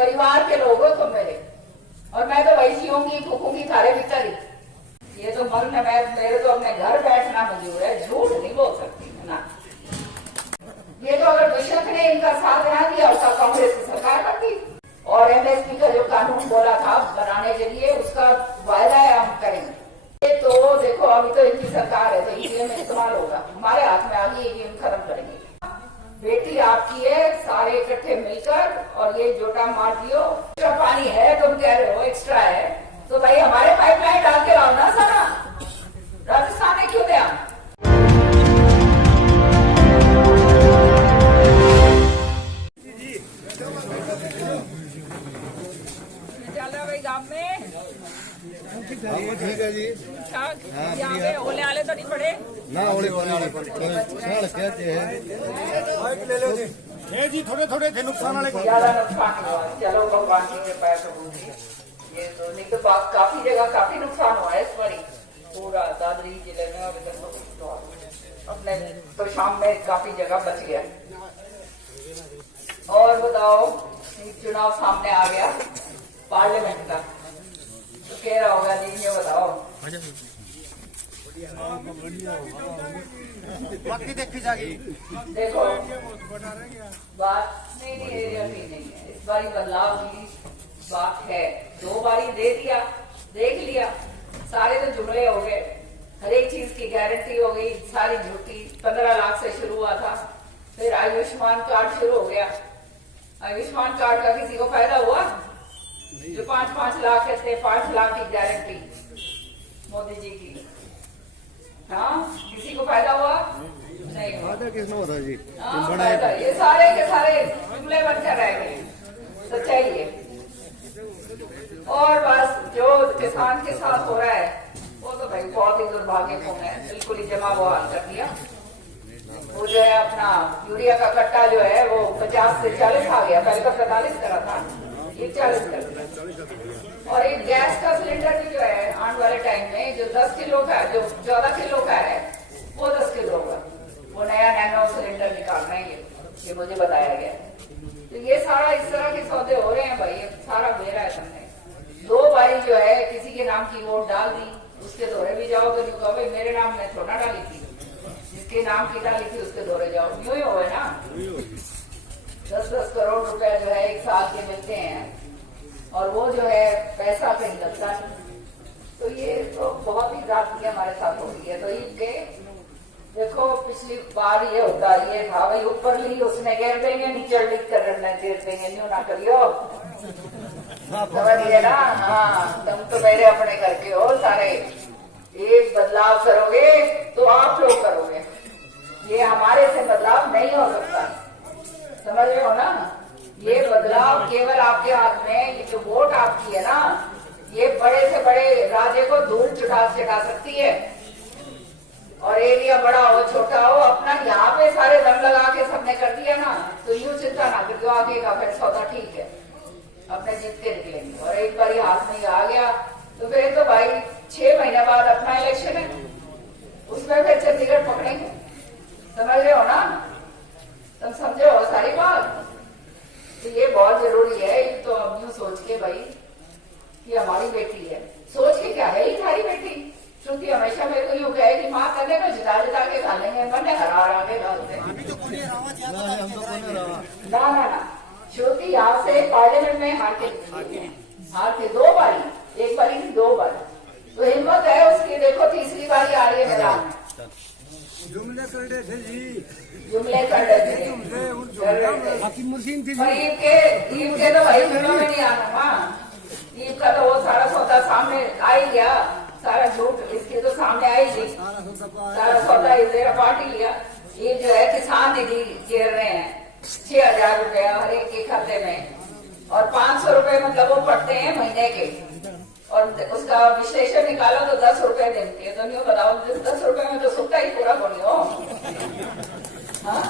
परिवार के लोग हो तुम मेरे, और मैं तो वही जीऊंगी फूकूंगी थारे भीतर ही। ये तो मन है, मेरे तो अपने घर बैठना मंजूर है, झूठ नहीं बोल सकती मैं ना। ये तो अगर बिशप ने इनका साथ ना दिया उसका कांग्रेस की सरकार करती, और एमएसपी का जो कानून बोला था बनाने के लिए उसका वायदा है हम करेंगे। ये तो देखो अभी तो इनकी सरकार है तो ईवीएम इस्तेमाल होगा, हमारे हाथ में आ गई ईवीएम खत्म करेंगे। बेटी आपकी है, सारे इकट्ठे मिलकर, और ये जोटा मार दियो। एक्स्ट्रा पानी है तुम कह रहे हो एक्स्ट्रा है, तो भाई हमारे पाइपलाइन डाल के लाओ ना सारा, राजस्थान में क्यों दे? ठीक है जी। ओले आले तो नहीं पड़े ना, ओले कहते हैं जी, थोड़े थोड़े थे नुकसान वाले, ज्यादा नुकसान हुआ। चलो भगवान जी के पैर कबूल। ये तो नहीं तो काफी जगह काफी नुकसान हुआ है इस बारी, पूरा दादरी जिले में और इधर अपने तो शाम में काफी जगह बच गया। और बताओ, चुनाव सामने आ गया पार्लियामेंट का, तो कह रहा होगा जी ये बताओ बाकी देखी जाएगी। देखो बात नहीं एरिया की नहीं है, इस बारी बदलाव की बात है। 2 बारी दे दिया, देख लिया, सारे तो जुमले हो गए, हर एक चीज की गारंटी हो गई, सारी झूठी। 15 लाख से शुरू हुआ था, फिर आयुष्मान कार्ड शुरू हो गया। आयुष्मान कार्ड का किसी को फायदा हुआ? जो 5-5 लाख कहते, 5 लाख की गारंटी मोदी जी की, हाँ किसी को फायदा हुआ? नहीं हुआ। किसने होता जी? ये सारे के सारे जुमले बनकर रह गए, सच्चाई है। और बस जो किसान के साथ हो रहा है वो तो भाई बहुत ही दुर्भाग्यपूर्ण है, बिल्कुल ही जमा बहाल कर दिया। वो जो है अपना यूरिया का कट्टा जो है वो 50 से 40 आ गया, पहले तो 45 करा था, ये 40 कर दिया। और एक गैस का सिलेंडर भी जो है आने वाले टाइम में जो 10 किलो का, जो 14 किलो का है वो 10 किलो का, वो नया नैनो सिलेंडर निकाल रहे हैं, ये मुझे बताया गया। तो ये सारा इस तरह के सौदे हो रहे हैं भाई, सारा बेरा है तुमने। 2 बारी जो है किसी के नाम की वोट डाल दी, उसके दौरे भी जाओ तो कहो भाई मेरे नाम में थोड़ा डाली थी, जिसके नाम की डाली थी उसके दौरे जाओ, यूं ही हो ना। 10-10 करोड़ रुपए जो है 1 साल के मिलते हैं, और वो जो है पैसा कहीं लगता नहीं। तो ये तो बहुत ही जाती हमारे साथ हो रही है। तो ये देखो पिछली बार ये होता ये था भाई, ऊपर ली उसने घेर देंगे, नीचे लिख कर घेर देंगे, न्यू ना करियो, समझिए ना। हाँ तुम तो मेरे अपने घर के हो सारे, एक बदलाव करोगे तो आप लोग करोगे, ये हमारे से बदलाव नहीं हो सकता, समझ रहे हो ना। ये बदलाव केवल आपके हाथ में, ये जो वोट आपकी है ना, ये बड़े से बड़े राज्य को धूल चटा सकती है। और एरिया बड़ा हो छोटा हो, अपना यहाँ पे सारे दम लगा के सबने कर दिया ना, तो यूं चिंता ना करियो, आगे का फिर सौदा ठीक है, अपने जीत के निकलेंगे। और एक बार हाथ में आ गया तो फिर तो भाई 6 महीने बाद अपना इलेक्शन है, उसमें फिर चंडीगढ़ पकड़ेंगे, समझ रहे हो ना, तुम समझे हो सारी बात। तो ये बहुत जरूरी है। तो अब यूं सोच के भाई कि हमारी बेटी है, सोच के क्या है ही थारी बेटी, क्योंकि हमेशा मेरे को यूं कहे कि माँ करने को जिता के खा लेंगे, मैंने हरा के डालते ना ना ना। श्रुति यहाँ से पार्लियामेंट में हार के 2 बारी, 1 बारी नहीं 2 बारी, तो हिम्मत है उसकी। देखो तीसरी बारी आ रही है मैदान में, जुमले कर रहे थे ईद के तो भाई वीडियो में नहीं आना माँ, ईद का तो वो सारा सौदा सामने आ ही गया, सारा झूठ इसके तो सामने आ ही गई, सारा सौदा इधर पार्टी लिया। ये जो है किसान निधि घेर रहे हैं 6,000 रुपया हर एक के खाते में, और 500 रुपए मतलब वो पड़ते हैं महीने के, और उसका विश्लेषण निकालो तो 10 रुपए देते हैं। तो नहीं बताओ 10 रुपए में तो सुखता ही पूरा बोली हो, हाँ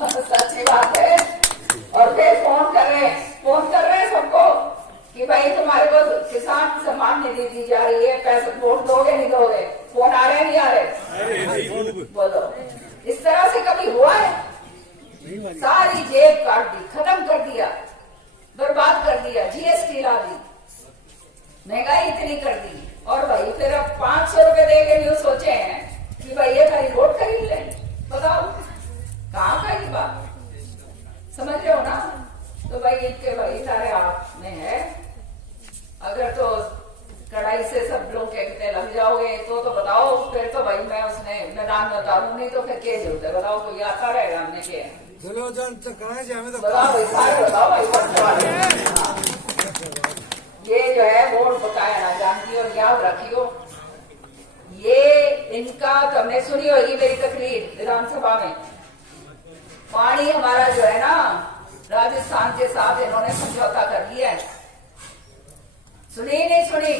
सच्ची बात है। और फिर फोन कर रहे हैं सबको कि भाई तुम्हारे को किसान सम्मान निधि दी जा रही है, पैसे वोट दोगे नहीं दोगे, फोन आ रहे नहीं आ रहे, बोलो इस तरह से कभी हुआ है? सारी जेब काट दी, खत्म कर दिया, बर्बाद दिया, जीएसटी ला दी, महंगाई इतनी कर दी, और भाई फिर अब 500 रुपए दे के न्यूज सोचे हैं कि भाई ये खाली वोट खरीद लें। बताओ कहाँ का ये बात, समझ रहे हो ना। तो भाई इनके भाई सारे आप में है, अगर तो कड़ाई से सब लोग कहते लग जाओगे तो बताओ, फिर तो भाई मैं उसने मैदान में उतारू, नहीं तो फिर क्या जरूरत है, बताओ कोई आता रहेगा हमने क्या चलो जान कहाँ से हमें तो बताओ भाई, सारे बताओ भाई वोट वाले। ये जो है वोट बकाया ना जानती, और याद रखियो ये इनका, तुमने सुनी होगी मेरी तकरीर विधानसभा में, पानी हमारा जो है ना राजस्थान के साथ इन्होंने समझौता कर लिया है, सुनी नहीं सुनी।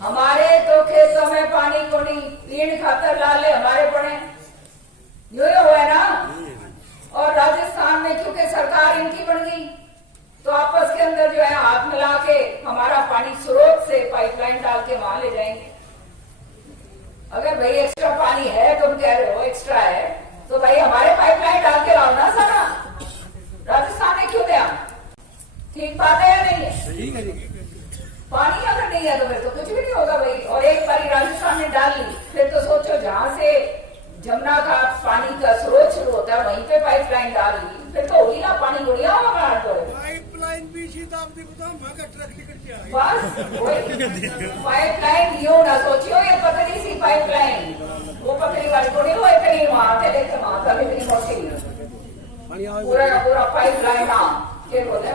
हमारे तो खेतों में पानी को नहीं, पीण खातर लाले हमारे पड़े, यो हुआ है ना। और राजस्थान में क्योंकि सरकार इनकी बन गई, तो आपस के अंदर जो है हाथ मिला के हमारा पानी स्रोत से पाइपलाइन डाल के वहां ले जाएंगे। अगर भाई एक्स्ट्रा पानी है, तुम कह रहे हो एक्स्ट्रा है, तो भाई हमारे पाइपलाइन डाल के लाओ ना सारा, राजस्थान में क्यों दिया? ठीक बात है या नहीं है? ठीक है जी। पानी अगर नहीं है तो फिर तो कुछ भी नहीं होगा भाई। और एक बार राजस्थान ने डाल ली, फिर तो सोचो जहां से जमुना का पानी का स्रोत शुरू होता है वहीं पे पाइपलाइन डाल ली, फिर तो होगी ना पानी गुड़िया होगा पाइपलाइन भी शताब्दी ट्रक निकल के आई। बस पाइपलाइन यूं ना सोचियो, ये पतली सी पाइपलाइन, वो पतली वाली थोड़ी वो इतनी वहां से लेकर वहां तक इतनी मोटी, पूरा का पूरा पाइपलाइन ना ये बोले।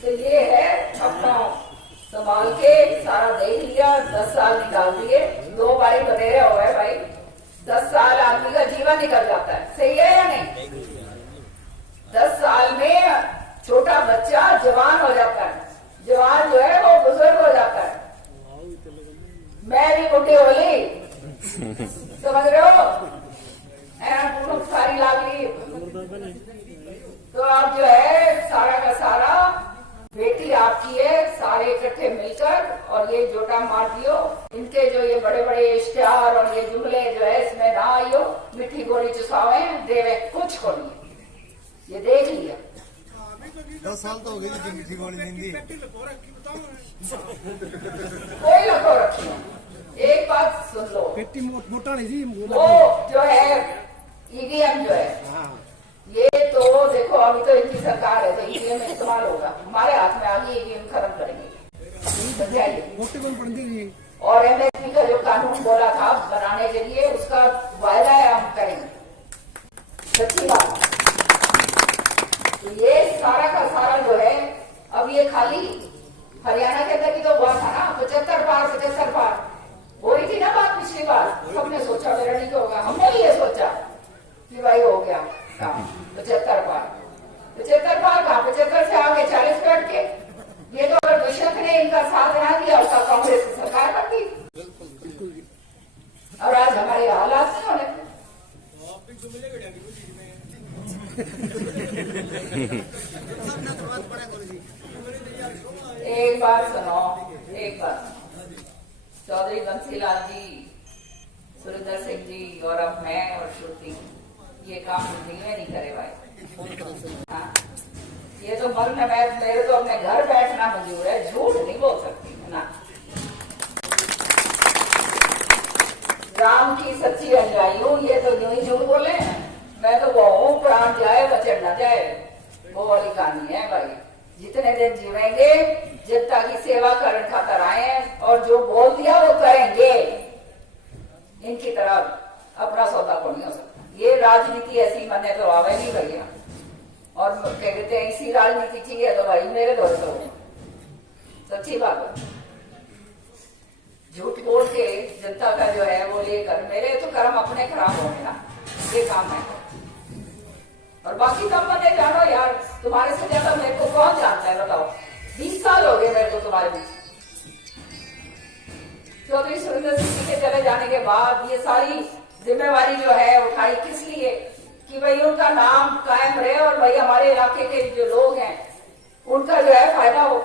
तो ये है अपना संभाल के सारा देख लिया, 10 साल निकाल दिए, 2 बारी बतेरे हो गए भाई, 10 साल आदमी का जीवन निकल जाता है, सही है या नहीं? 10 साल में छोटा बच्चा जवान हो जाता है, जवान जो है वो बुजुर्ग हो जाता है। मैं भी बुढ़ी हो ली, समझ रहे हो, सारी लाग ली। तो अब जो है सारा का सारा बेटी आपकी है, सारे इकट्ठे मिलकर, और ये जोटा मार दियो, इनके जो ये बड़े बड़े इश्तिहार और ये जुमले जो है इसमें ना आइयो, मिठी गोली चुसावे देवे कुछ को नहीं, ये देख लिया। 10 साल तो हो गई थी मीठी गोली हिंदी, कोई लको रखी हो। एक बात सुन लो, पेटी मोटा नहीं जी, वो जो है ईवीएम जो है, ये तो देखो अभी तो इनकी सरकार है तो ईवीएम इस्तेमाल होगा, हमारे हाथ में आगे ईवीएम खत्म करेंगे। और एमएसपी का जो कानून बोला था बनाने के लिए, उसका वायदा है हम करेंगे, सच्ची बात। तो ये सारा का सारा जो है, अब ये खाली हरियाणा के अंदर भी तो हुआ था ना, 75 पार हो रही थी ना बात पिछली बार, सबने सोचा मेरा नहीं होगा, हमने भी ये सोचा कि भाई हो गया 75 पार कहा, 75 से आगे 40 पे अटके। ये तो अगर दुष्यंत ने इनका साथ ना दिया उसका कांग्रेस की सरकार बनती, और आज हमारे हालात नहीं होने। एक बात सुनो, एक बात, चौधरी बंसीलाल जी, सुरेंद्र सिंह जी और अब मैं और श्रुति, ये काम जिंदगी में नहीं करे भाई। हाँ, ये तो मन में मेरे तो अपने घर बैठना मंजूर है, झूठ नहीं बोल सकती है ना। राम की सच्ची अनुयायी हूँ, ये तो यूं ही झूठ बोले, मैं तो वो हूँ प्राण जाए बचन न जाए, वो वाली कहानी है भाई। जितने दिन जीवेंगे जनता की सेवा करने खातर आए हैं, और जो बोल दिया वो करेंगे, इनकी तरह अपना सौदा को नहीं हो सकता। ये राजनीति ऐसी मने तो आवे नहीं भैया, और कहते हैं इसी राजनीति चाहिए तो भाई मेरे दोस्तों, सच्ची बात है, झूठ बोल के जनता का जो है वो लेकर, मेरे तो कर्म अपने खराब होंगे ना, ये काम है। और बाकी सब मने जानो यार, तुम्हारे से ज्यादा मेरे को कौन जानता है बताओ, 20 साल हो गए मेरे को तुम्हारे बीच। चौधरी सुरेंद्र सिंह के चले जाने के बाद ये सारी जिम्मेवारी जो है उठाई किस लिए, कि भाई उनका नाम कायम रहे, और भाई हमारे इलाके के जो लोग हैं उनका जो है फायदा हो।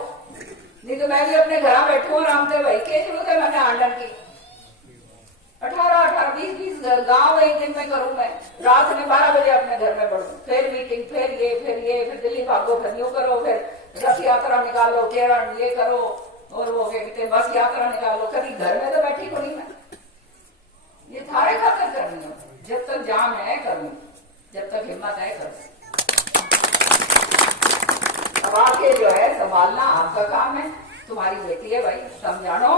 नहीं तो मैं भी अपने घर बैठू आराम से, भाई क्या जरूरत है मैंने आंडन की, 18-18, 20-20 गांव एक दिन में करूं मैं। रात में 12 बजे अपने घर में बढ़ूं, फिर मीटिंग, फिर ये, फिर दिल्ली भागो, फिर यूं करो, फिर रथ यात्रा निकालो, केरल ये करो, और वो कहते बस यात्रा निकालो। कभी घर में तो बैठी को नहीं मैं, ये थारे खातिर कर रही हूँ। जब तक जान है करूँ, जब तक हिम्मत है करूँ। अब आके जो है संभालना आपका काम है, तुम्हारी बेटी है भाई, समझानो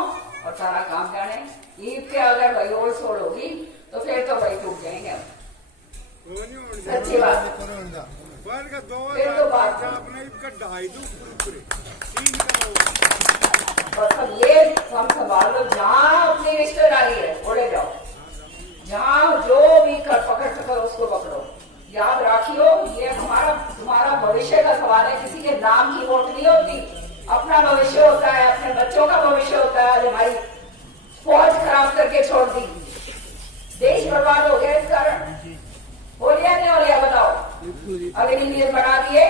और सारा काम जाने। ईद के अगर भाई ओल सोल होगी तो फिर तो भाई टूट जाएंगे हम, सच्ची बात। फिर तो बात बस ये हम संभाल लो। जहाँ अपनी रिश्तेदारी है बोले जाओ, जहाँ जो भी कर पकड़ सको उसको पकड़ो। याद रखियो ये हमारा तुम्हारा भविष्य का सवाल है, किसी के नाम की वोट नहीं होती, अपना भविष्य होता है, अपने बच्चों का भविष्य होता है। आज हमारी फौज खराब करके छोड़ दी, देश बर्बाद हो गया इस कारण। हो लिया नहीं हो लिया बताओ? अगर इंजीनियर बना दिए,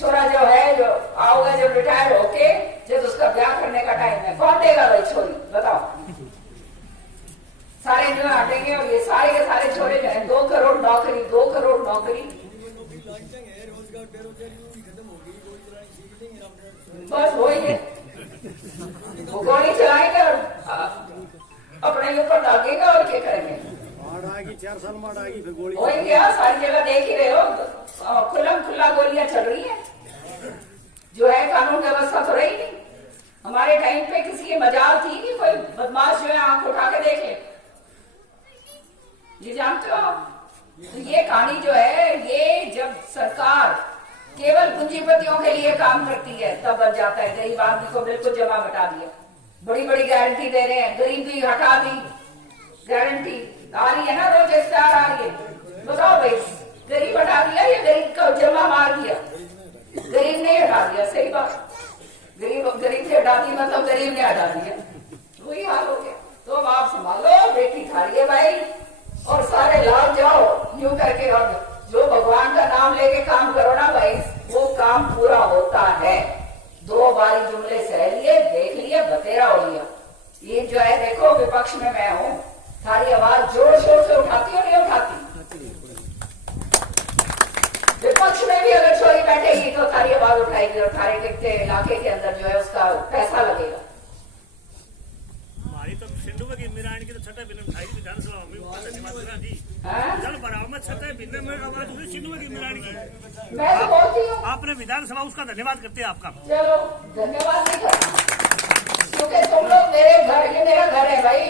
छोरा जो है जो आओगे जब रिटायर होके, जब उसका ब्याह करने का टाइम है, कौन देगा भाई छोरी बताओ? सारे जो हटेंगे और ये सारे के सारे छोरे जो है 2 करोड़ नौकरी, 2 करोड़ नौकरी, बस वही है। वो गोली चलाएंगे और अपने ऊपर दागेगा और क्या करेंगे? 4 साल मार आएगी, फिर गोली वही क्या सारी जगह देख ही रहे हो, खुल्लम खुल्ला गोलियां चल रही है। जो है कानून व्यवस्था तो रही नहीं। हमारे टाइम पे किसी की मजाल थी कि कोई बदमाश जो है आंख उठा के देख ले, ये जानते हो आप? तो ये कहानी जो है, ये जब सरकार केवल पूंजीपतियों के लिए काम करती है तब बन जाता है। गरीब आदमी को बिल्कुल जमा बटा दिया, बड़ी बड़ी गारंटी दे रहे हैं, गरीबी हटा दी, गारंटी आ रही है ना, रोज स्टार आ रही है। बताओ भाई, गरीब हटा दिया या गरीब को जमा मार दिया? गरीब ने हटा दिया, सही बात। गरीब से हटा दी मतलब गरीब ने हटा दिया, वही हाल हो गया। तो अब आप संभालो, बेटी थारी है भाई, और सारे लाभ जाओ यूं करके। और जो भगवान का नाम लेके काम करो ना भाई, वो काम पूरा होता है। 2 बारी जुमले सह लिए, देख लिए, बतेरा हो लिया। ये जो है देखो, विपक्ष में मैं हूँ, थारी आवाज जोर शोर से उठाती हो नहीं उठाती? विपक्ष में भी अगर छोरी बैठेगी तो थारी आवाज उठाएगी, और थारे कितने इलाके के अंदर जो है उसका पैसा लगेगा। हमारी तो सिंधु की इंदिराणी की तो छठा बिना उठाएगी विधानसभा में, धन्यवाद करा जी। जल भराव में छठा बिना में आवाज उठी सिंधु की इंदिराणी की, मैं तो बोलती हूँ आपने विधानसभा उसका धन्यवाद करते हैं आपका। चलो धन्यवाद नहीं करना, क्योंकि तुम लोग मेरे घर, ये मेरा घर है भाई,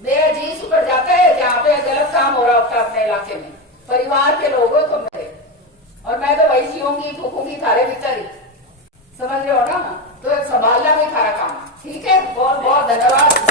मेरा जी सुकर जाता है जहाँ पे गलत काम हो रहा होता है अपने इलाके में। परिवार के लोग हो तुम मेरे, और मैं तो वही जीऊंगी फूकूंगी थारे भीतर ही, समझ रहे हो ना? तो संभालना भी थारा काम, ठीक है? बहुत बहुत धन्यवाद।